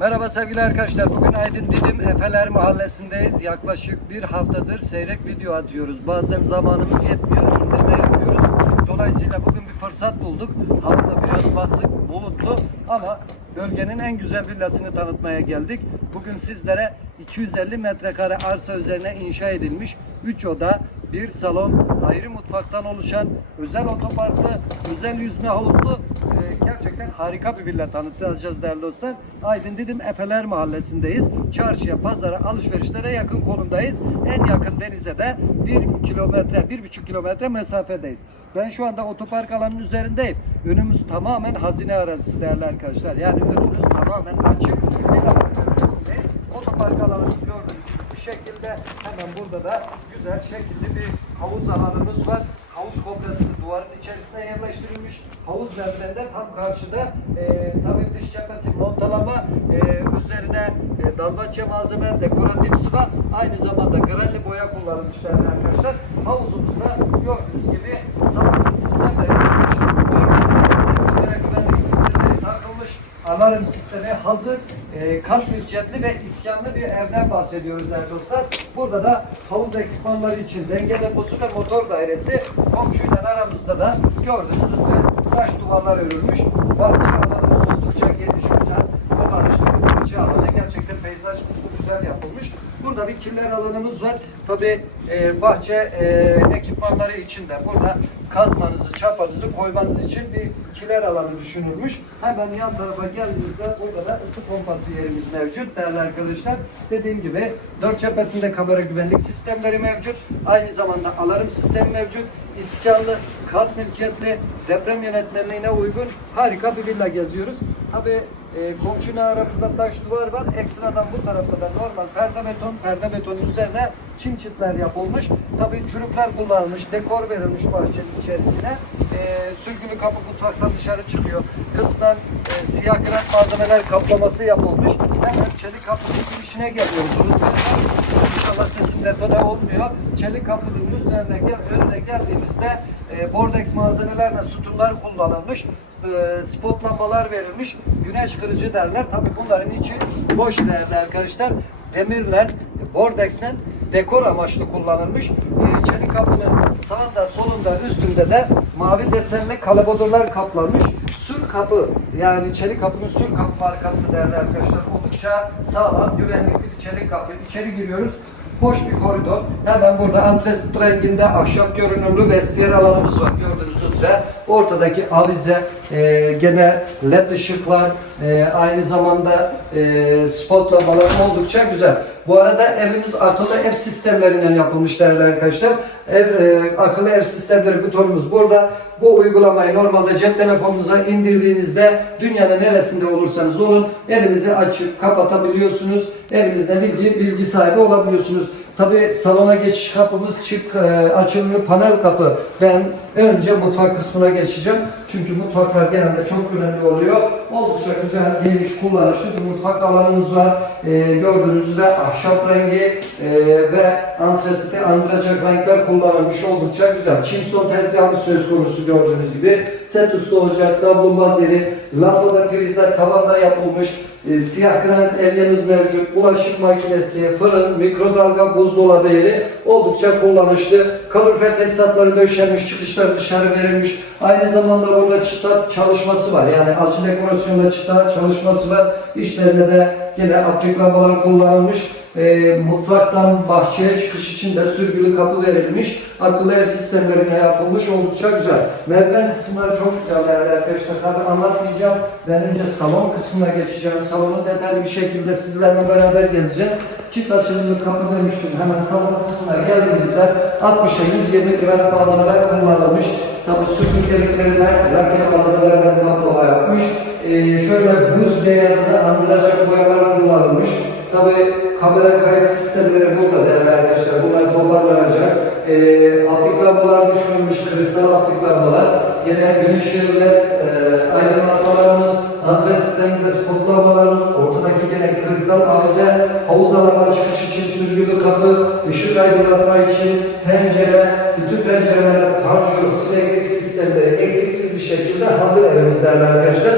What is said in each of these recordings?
Merhaba sevgili arkadaşlar. Bugün Aydın Didim Efeler Mahallesi'ndeyiz. Yaklaşık bir haftadır seyrek video atıyoruz. Bazen zamanımız yetmiyor, indirme yapıyoruz. Dolayısıyla bugün bir fırsat bulduk. Havada biraz basık, bulutlu ama bölgenin en güzel villasını tanıtmaya geldik. Bugün sizlere 250 metrekare arsa üzerine inşa edilmiş 3 oda, bir salon, ayrı mutfaktan oluşan özel otoparklı, özel yüzme havuzlu e, gerçekten harika bir villa tanıtacağız değerli dostlar. Aydın Didim Efeler Mahallesi'ndeyiz. Çarşıya, pazara, alışverişlere yakın konumdayız. En yakın denize de 1 kilometre, 1,5 kilometre mesafedeyiz. Ben şu anda otopark alanının üzerindeyim. Önümüz tamamen hazine arazisi değerli arkadaşlar. Yani önümüz tamamen açık. Otopark gördüğünüz gibi bu şekilde hemen burada da güzel şekilli bir havuz alanımız var. Havuz kompresörü duvarın içerisine yerleştirilmiş. Havuz merdivende tam karşıda e, tabii dış cephesi montalama e, üzerine e, dalmaçya malzeme, dekoratif sıva aynı zamanda granli boya kullanılmış arkadaşlar. Havuzumuzda gördüğünüz gibi sağlıklı sistemle yapılmış. Kamera güvenlik sistemleri takılmış. Alarm sistemi hazır. E, kat mülkiyetli ve iskanlı bir evden bahsediyoruz değerli dostlar. Burada da havuz ekipmanları için denge deposu ve motor dairesi komşuyla aramızda da gördüğünüz üzere taş duvarlar örülmüş. Bahçe alanımız oldukça geniş güzel. Kullanışlı bir bahçe alanı. Gerçekten peyzaj kısmı güzel yapılmış. Burada bir kirler alanımız var. Tabi bahçe e, ekipmanları için de burada kazmanızı, çapanızı koymanız için bir kiler alanı düşünülmüş. Hemen yan tarafa geldiğimizde burada da ısı pompası yerimiz mevcut değerli arkadaşlar. Dediğim gibi dört cephesinde kamera güvenlik sistemleri mevcut. Aynı zamanda alarm sistemi mevcut. İskanlı, kat mülkiyetli, deprem yönetmenliğine uygun harika bir villa geziyoruz. Tabi e, komşunun aramızda taş duvar var. Ekstradan bu tarafta da normal perde beton, perde betonun üzerine çim çitler yapılmış. Tabii çürükler kullanılmış, dekor verilmiş bahçenin içerisine. E, sürgülü kapı mutfaktan dışarı çıkıyor. Kısmen e, siyah granit malzemeler kaplaması yapılmış. Hemen çelik kapının girişine geliyoruz. İnşallah sesim detone olmuyor. Çelik kapının üzerine gel, önüne geldiğimizde e, bordex malzemelerle sütunlar kullanılmış. E, spot lambalar verilmiş. Güneş kırıcı derler. Tabii bunların içi boş değerli arkadaşlar. Demirle, bordexle dekor amaçlı kullanılmış. Çelik kapının sağında, solunda, üstünde de mavi desenli kalabodurlar kaplanmış. Sür kapı yani çelik kapının sür kapı markası değerli arkadaşlar. Oldukça sağlam, güvenlikli bir çelik kapı. İçeri giriyoruz. Hoş bir koridor. Hemen burada antresit renginde ahşap görünümlü vestiyer alanımız var. Gördüğünüz üzere ortadaki avize, e, gene led ışıklar, e, aynı zamanda e, spot oldukça güzel. Bu arada evimiz akıllı ev sistemlerinden yapılmış değerli arkadaşlar. Ev, e, akıllı ev sistemleri butonumuz burada. Bu uygulamayı normalde cep telefonunuza indirdiğinizde dünyanın neresinde olursanız olun evinizi açıp kapatabiliyorsunuz. Evinizde bilgi, bilgi sahibi olabiliyorsunuz. Tabi salona geçiş kapımız çift e, açılımlı panel kapı. Ben önce mutfak kısmına geçeceğim. Çünkü mutfaklar genelde çok önemli oluyor. Oldukça güzel, geniş, kullanışlı bir mutfak alanımız var. E, gördüğünüz üzere ahşap rengi e, ve antresite andıracak renkler kullanılmış oldukça güzel. Çimson tezgahı söz konusu gördüğünüz gibi. Set üstü ocak, davlumbaz yeri, lamba ve prizler tavanda yapılmış. E, siyah granit elyemiz mevcut. Bulaşık makinesi, fırın, mikrodalga, buzdolabı yeri oldukça kullanışlı. Kalorifer tesisatları döşenmiş, çıkışlar dışarı verilmiş. Aynı zamanda burada çıta çalışması var. Yani alçı dekorasyonda çıta çalışması var. İşlerinde de yine lambalar kullanılmış. E, mutfaktan bahçeye çıkış için de sürgülü kapı verilmiş. Akıllı ev sistemlerine yapılmış oldukça güzel. Merdiven kısımları çok güzel arkadaşlar. Tabi anlatmayacağım. Ben önce salon kısmına geçeceğim. Salonu detaylı bir şekilde sizlerle beraber gezeceğiz. Çift açılımlı kapı demiştim. Hemen salon kısmına geldiğimizde 60'a 120 gram malzemeler kullanılmış. Tabi süpürgelikleri de lakya malzemelerden kaplama yapmış. Ee, şöyle buz beyazını andıracak boyalar kullanılmış. Tabi kamera kayıt sistemleri burada değerli arkadaşlar. Bunlar toparlanacak. E, aplik lambalar düşünülmüş, kristal aplik lambalar. Yine gün ışığı ve e, kristal avize, havuz alanına çıkış için sürgülü kapı, ışık aydınlatma için pencere, bütün pencerelerde panjur, sineklik sistemleri eksiksiz bir şekilde hazır evimiz değerli arkadaşlar.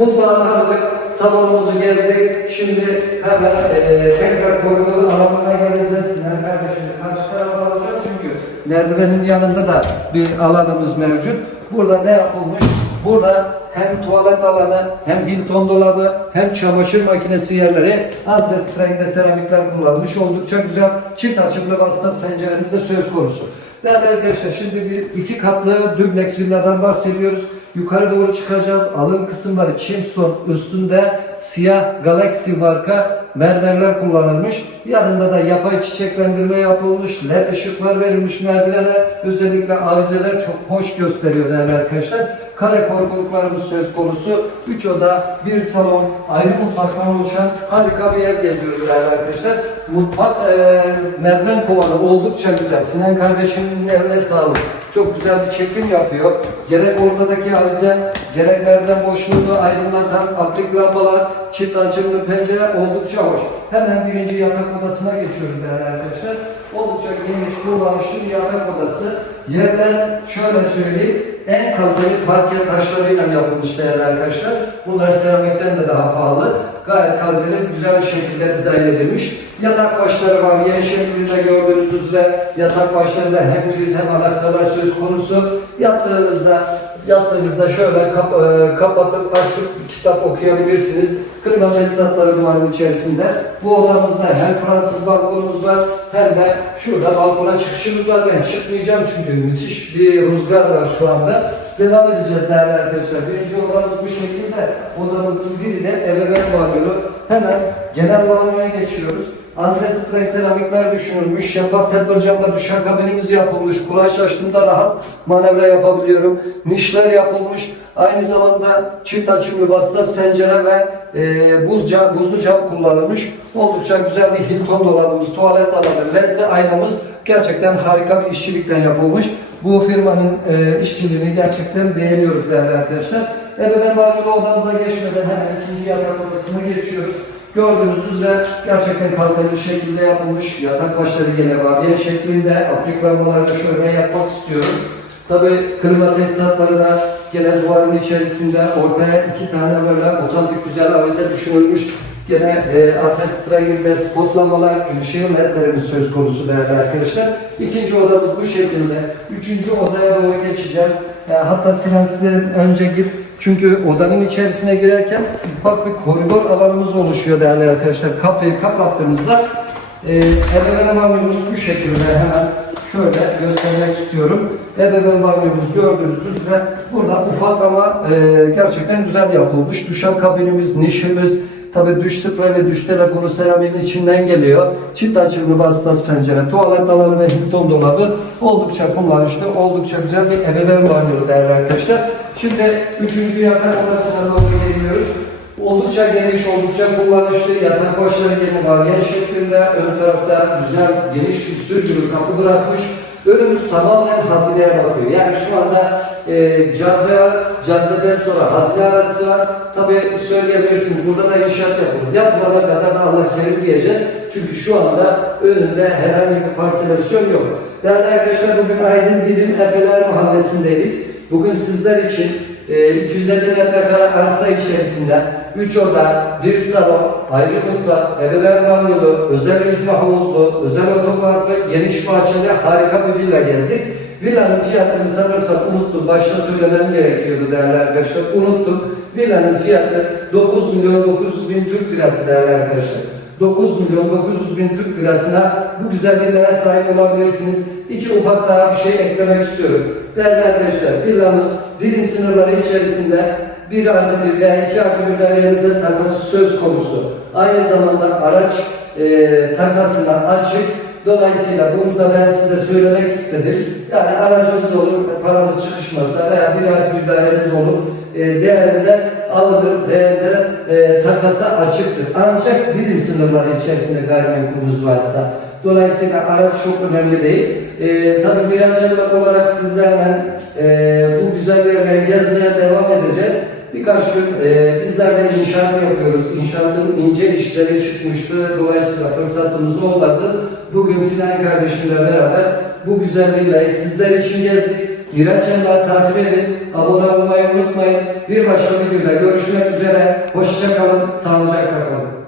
Mutfağı tanıdık, salonumuzu gezdik. Şimdi hemen e, tekrar koridorun alanına geleceğiz. Sinan kardeşim karşı tarafa alacağım çünkü merdivenin yanında da bir alanımız mevcut. Burada ne yapılmış? Burada hem tuvalet alanı, hem Hilton dolabı, hem çamaşır makinesi yerleri adres trende seramikler kullanılmış. Oldukça güzel çift açımlı vasıtas penceremiz de söz konusu. Değerli arkadaşlar şimdi bir iki katlı dubleks villadan bahsediyoruz. Yukarı doğru çıkacağız. Alın kısımları Chimstone üstünde siyah Galaxy marka mermerler kullanılmış. Yanında da yapay çiçeklendirme yapılmış. LED ışıklar verilmiş merdivene. Özellikle avizeler çok hoş gösteriyor değerli arkadaşlar. Kare korkuluklarımız söz konusu. 3 oda, bir salon, ayrı mutfaktan oluşan harika bir yer geziyoruz değerli arkadaşlar. Mutfak e, merdiven kovanı oldukça güzel. Sinan kardeşimin eline sağlık. Çok güzel bir çekim yapıyor. Gerek ortadaki avize, gerek merdiven boşluğunu aydınlatan aplik lambalar, çift açımlı pencere oldukça hoş. Hemen birinci yatak odasına geçiyoruz değerli arkadaşlar. Oldukça geniş, kullanışlı bir yatak odası. Yerler şöyle söyleyeyim, en kaliteli parke taşlarıyla yapılmış değerli arkadaşlar. Bunlar seramikten de daha pahalı. Gayet kaliteli, güzel bir şekilde dizayn edilmiş. Yatak başları var. Yen şeklinde gördüğünüz üzere yatak başlarında hem priz hem anahtarlar söz konusu. Yattığınızda yattığınızda şöyle kap, e, kapatıp açıp kitap okuyabilirsiniz. Klima tesisatları duvarın içerisinde. Bu odamızda hem Fransız balkonumuz var hem de şurada balkona çıkışımız var. Ben çıkmayacağım çünkü müthiş bir rüzgar var şu anda. Devam edeceğiz değerli arkadaşlar. Birinci odamız bu şekilde. Odamızın biri de ebeveyn banyolu. Hemen genel banyoya geçiyoruz. Antres renk seramikler düşünülmüş. Şeffaf teflon camla düşen kabinimiz yapılmış. Kulaç açtığımda rahat manevra yapabiliyorum. Nişler yapılmış. Aynı zamanda çift açımlı vasıtas pencere ve e, buz cam, buzlu cam kullanılmış. Oldukça güzel bir Hilton dolabımız, tuvalet alanı, ledli aynamız gerçekten harika bir işçilikten yapılmış. Bu firmanın e, işçiliğini gerçekten beğeniyoruz değerli arkadaşlar. Ebeveyn banyolu odamıza geçmeden hemen ikinci yatak odasına geçiyoruz. Gördüğünüz üzere gerçekten kaliteli şekilde yapılmış. Yatak başları yine vadiye şeklinde. Aplik lambaları şöyle yapmak istiyorum. Tabi klima tesisatları da gene duvarın içerisinde ortaya iki tane böyle otantik güzel avize düşünülmüş. Gene e, ates triangle ve spot lambalar, ışığı ledlerimiz söz konusu değerli arkadaşlar. İkinci odamız bu şekilde. Üçüncü odaya doğru geçeceğiz. E, hatta Sinan size önce git çünkü odanın içerisine girerken ufak bir koridor alanımız oluşuyor değerli arkadaşlar. Kapıyı kapattığımızda e, ebeveyn banyomuz bu şekilde hemen şöyle göstermek istiyorum. Ebeveyn banyomuz gördüğünüz üzere burada ufak ama e, gerçekten güzel yapılmış. Duşak kabinimiz, nişimiz, Tabi duş spreyle duş telefonu seramiğin içinden geliyor. Çift açımlı vasıtas pencere, tuvalet alanı ve Hilton dolabı oldukça kullanışlı, oldukça güzel bir ebeveyn banyolu değerli arkadaşlar. Şimdi üçüncü yatak odasına doğru geliyoruz. Oldukça geniş, oldukça kullanışlı yatak başları yine varyen şeklinde. Ön tarafta güzel, geniş bir sürgülü kapı bırakmış. Önümüz tamamen hazineye bakıyor. Yani şu anda e, cadde, caddeden sonra hazine arası var. Tabi söyleyebilirsiniz burada da inşaat yapılır. Yapılana kadar da Allah kerim diyeceğiz. Çünkü şu anda önünde herhangi bir parselasyon yok. Değerli arkadaşlar bugün Aydın Dilim Efeler Mahallesi'ndeydik. Bugün sizler için e, 250 metrekare arsa içerisinde 3 oda, 1 salon, ayrı mutfak, ebeveyn banyolu, özel yüzme havuzlu, özel otoparklı, geniş bahçeli harika bir villa gezdik. Villanın fiyatını sanırsam unuttum. Başta söylemem gerekiyordu değerli arkadaşlar. Unuttum. Villanın fiyatı 9 milyon 900 bin Türk lirası değerli arkadaşlar. 9 milyon 900 bin Türk lirasına bu güzel villaya sahip olabilirsiniz. İki ufak daha bir şey eklemek istiyorum. Değerli arkadaşlar villamız dilim sınırları içerisinde bir artı bir veya iki artı bir dairemizde takası söz konusu. Aynı zamanda araç e, takasına açık. Dolayısıyla bunu da ben size söylemek istedim. Yani aracımız olur, paramız çıkışmasa veya bir artı dairemiz olur. E, değerinde alınır, değerinde e, takasa açıktır. Ancak dilim sınırları içerisinde gayrimenkulümüz varsa. Dolayısıyla araç çok önemli değil. E, tabii bir olarak sizlerle e, bu güzel yerleri gezmeye devam edeceğiz. Birkaç gün e, bizler de inşaat yapıyoruz. İnşaatın ince işleri çıkmıştı. Dolayısıyla fırsatımız olmadı. Bugün Sinan kardeşimle beraber bu güzel villayı sizler için gezdik. İğrenç Emlak'ı takip edin. Abone olmayı unutmayın. Bir başka videoda görüşmek üzere. Hoşça kalın. Sağlıcakla kalın.